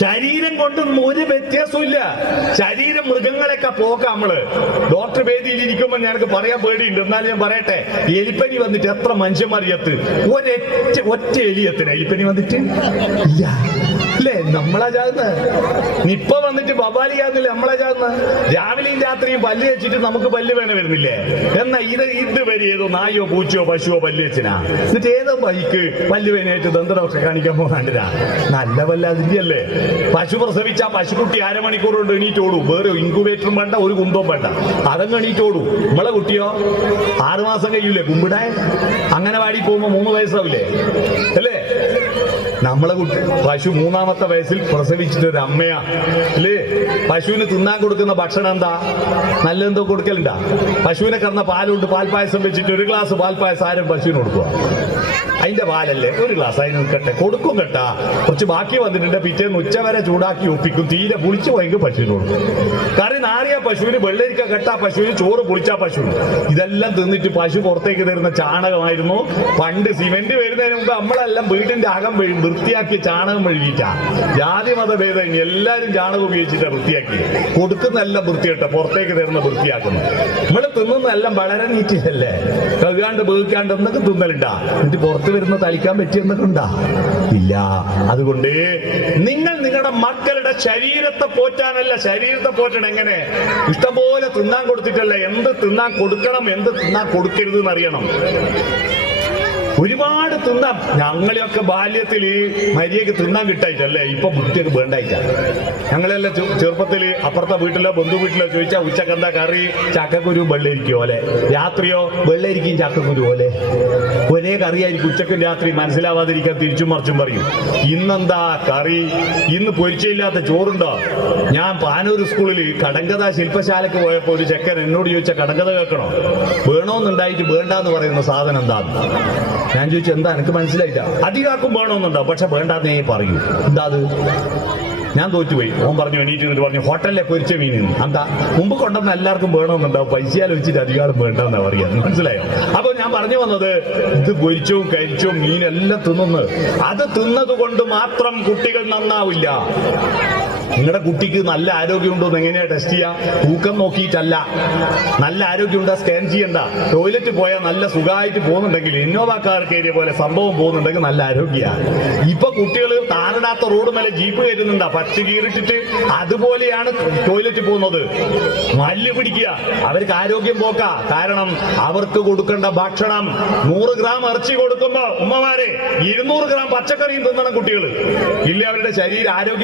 ശരീരം കൊണ്ടും ഒരു വ്യത്യാസമില്ല. ശരീരം മൃഗങ്ങളെയൊക്കെ പോക്ക നമ്മള്. ഡോക്ടർ വേദിയിൽ ഇരിക്കുമ്പോൾ ഞങ്ങൾക്ക് പറയാൻ പേടിയുണ്ട്, എന്നാലും ഞാൻ പറയട്ടെ. എലിപ്പനി വന്നിട്ട് എത്ര മനുഷ്യന്മാർ ചത്ത്? ഒറ്റ എലിയത്തിന് എലിപ്പനി വന്നിട്ട് ഇല്ല അല്ലേ? നമ്മളാ ചാകുന്ന. നിപ്പ വന്നിട്ട് ബബാലിയാന്നില്ല, നമ്മളാ ചാകുന്ന. രാവിലെയും രാത്രിയും പല്ല് വെച്ചിട്ട് നമുക്ക് പല്ല് വേണ വരുന്നില്ലേ? എന്നാ ഇത് വരെ ഏതോ നായോ പൂച്ചയോ പശുവോ പല്ല് വെച്ചിനാ. എന്നിട്ട് ഏതോ ബൈക്ക് പല്ല് വേനായിട്ട് ദന്ത ഡോക്ടറെ കാണിക്കാൻ പോകാണ്ടിരാ. നല്ല പല്ല് അതിന്റെ അല്ലേ? പശു പ്രസവിച്ച പശുക്കുട്ടി അരമണിക്കൂർ കൊണ്ട് എണീറ്റോടും. വേറെ ഇൻക്യുബേറ്ററും വേണ്ട, ഒരു കുന്തവും വേണ്ട, അതങ്ങ് എണീറ്റോടും. നമ്മളെ കുട്ടിയോ 6 മാസം കഴിയൂലേ കുമ്പിടാൻ? അങ്ങനെ വാടി പോകുമ്പോ 3 വയസ്സാവില്ലേ അല്ലേ? നമ്മളെ കുട്ടി പശു 3ാമത്തെ വയസ്സിൽ പ്രസവിച്ചിട്ട് ഒരു അമ്മയാ അല്ലേ? പശുവിന് തിന്നാൻ കൊടുക്കുന്ന ഭക്ഷണം എന്താ? നല്ല എന്തോ കൊടുക്കലുണ്ടാ? പശുവിനെ കറന്ന പാലുണ്ട്, പാൽപ്പായസം വെച്ചിട്ട് ഒരു ഗ്ലാസ് പാൽപ്പായസം ആരും പശുവിന് കൊടുക്കുക? അതിന്റെ പാലല്ലേ, ഒരു ഗ്ലാസ് അതിന് നിൽക്കട്ടെ, കൊടുക്കും കേട്ടാ. കുറച്ച് ബാക്കി വന്നിട്ടുണ്ട്, പിറ്റേന്ന് ഉച്ചവരെ ചൂടാക്കി ഒപ്പിക്കും. തീരെ പുളിച്ചു പോയെങ്കിൽ പശുവിന് കൊടുക്കും. കറി നാറിയ പശുവിന്, വെള്ളരിക്ക കെട്ടാ പശുവിന്, ചോറ് പുളിച്ചാ പശുവിന്. ഇതെല്ലാം തിന്നിട്ട് പശു പുറത്തേക്ക് തരുന്ന ചാണകമായിരുന്നു പണ്ട്. സിമെന്റ് വരുന്നതിന് മുമ്പ് നമ്മളെല്ലാം വീടിന്റെ അകം വൃത്തിയാക്കി ചാണകം മെഴുകിയിട്ടാ. ജാതി മതഭേദം എല്ലാരും ചാണകം ഉപയോഗിച്ചിട്ടാ വൃത്തിയാക്കി. കൊടുക്കുന്നെല്ലാം വൃത്തിയിട്ട, പുറത്തേക്ക് തരുന്ന വൃത്തിയാക്കുന്നു. നമ്മള് തിന്നുന്നെല്ലാം വളരെ നീറ്റില്ലല്ലേ? കഴുകാണ്ട് ബേക്കാണ്ട് എന്നൊക്കെ തിന്നലുണ്ടാ? എന്നിട്ട് പുറത്ത് വരുന്ന തളിക്കാൻ പറ്റിയെന്നൊക്കെ ഉണ്ടാ? ഇല്ല. അതുകൊണ്ട് നിങ്ങൾ നിങ്ങളുടെ മക്കളുടെ ശരീരത്തെ പോറ്റാനല്ല, ശരീരത്തെ പോറ്റണം എങ്ങനെ? ഇഷ്ടംപോലെ തിന്നാൻ കൊടുത്തിട്ടല്ല, എന്ത് തിന്നാൻ കൊടുക്കണം, എന്ത് തിന്നാൻ കൊടുക്കരുത് എന്നറിയണം. ഒരുപാട് തിന്നാം. ഞങ്ങളെയൊക്കെ ബാല്യത്തില് മര്യാദക്ക് തിന്നാൻ കിട്ടായിട്ടല്ലേ ഇപ്പൊ ബുദ്ധിയൊക്കെ വേണ്ടായിട്ടാ. ഞങ്ങളെല്ലാം ചെറുപ്പത്തില് അപ്പുറത്തെ വീട്ടിലോ ബന്ധു വീട്ടിലോ ചോദിച്ചാൽ ഉച്ചക്കെന്താ കറി? ചക്കക്കുരു വെള്ളരിക്കും പോലെ. രാത്രിയോ വെള്ളരിക്കും ചക്കക്കുരു പോലെ. ഒരേ കറിയായിരിക്കും ഉച്ചക്കും രാത്രി. മനസ്സിലാവാതിരിക്കാൻ തിരിച്ചും മറിച്ചും പറയും. ഇന്നെന്താ കറി? ഇന്ന് പൊരിച്ചയില്ലാത്ത ചോറുണ്ടോ? ഞാൻ പാനൂർ സ്കൂളിൽ കടങ്കഥ ശില്പശാലക്ക് പോയപ്പോ ഒരു ചെക്കൻ എന്നോട് ചോദിച്ച കടങ്കഥ കേൾക്കണോ? വേണോന്നുണ്ടായിട്ട് വേണ്ടാന്ന് പറയുന്ന സാധനം എന്താന്ന് ഞാൻ ചോദിച്ചു. എന്താ എനിക്ക് മനസ്സിലായില്ല. അധികാർക്കും വേണമെന്നുണ്ടോ, പക്ഷെ വേണ്ടാന്നേ പറയൂ. എന്താ അത്? ഞാൻ തോറ്റുപോയി. ഓൻ പറഞ്ഞു, എണീറ്റ് എന്നിട്ട് പറഞ്ഞു, ഹോട്ടലിലെ പൊരിച്ച മീൻ. എന്താ മുമ്പ് കൊണ്ടുവന്ന എല്ലാവർക്കും വേണമെന്നുണ്ടാവും, പൈസ ആലോചിച്ചിട്ട് അധികാരം വേണ്ടെന്നാ പറയാ. മനസ്സിലായോ? അപ്പൊ ഞാൻ പറഞ്ഞു വന്നത്, ഇത് പൊരിച്ചവും കരിച്ചവും മീനെല്ലാം തിന്നുന്നത്, അത് തിന്നത് കൊണ്ട് മാത്രം കുട്ടികൾ നന്നാവില്ല. നിങ്ങളുടെ കുട്ടിക്ക് നല്ല ആരോഗ്യമുണ്ടോ എന്ന് എങ്ങനെയാ ടെസ്റ്റ് ചെയ്യാ? തൂക്കം നോക്കിയിട്ടല്ല. നല്ല ആരോഗ്യമുണ്ടോ സ്കാൻ ചെയ്യണ്ട. ടോയ്ലറ്റ് പോയാൽ നല്ല സുഖമായിട്ട് പോകുന്നുണ്ടെങ്കിൽ, ഇന്നോവ കാർ കയറിയ പോലെ സംഭവം പോകുന്നുണ്ടെങ്കിൽ നല്ല ആരോഗ്യമാണ്. ഇപ്പൊ കുട്ടികൾ താറിടാത്ത റോഡ് മേലെ ജീപ്പ് കയറ്റുന്നുണ്ടാ, പക്ഷി കീറിട്ടിട്ട്. അതുപോലെയാണ് ടോയ്ലറ്റ് പോകുന്നത്. മല്ല് പിടിക്കുക. അവർക്ക് ആരോഗ്യം പോക്ക. കാരണം അവർക്ക് കൊടുക്കേണ്ട ഭക്ഷണം 100 ഗ്രാം ഇറച്ചി കൊടുക്കുമ്പോ ഉമ്മമാരെ 200 ഗ്രാം പച്ചക്കറിയും തിന്നണം കുട്ടികൾ. ഇല്ല, അവരുടെ ശരീരം ആരോഗ്യം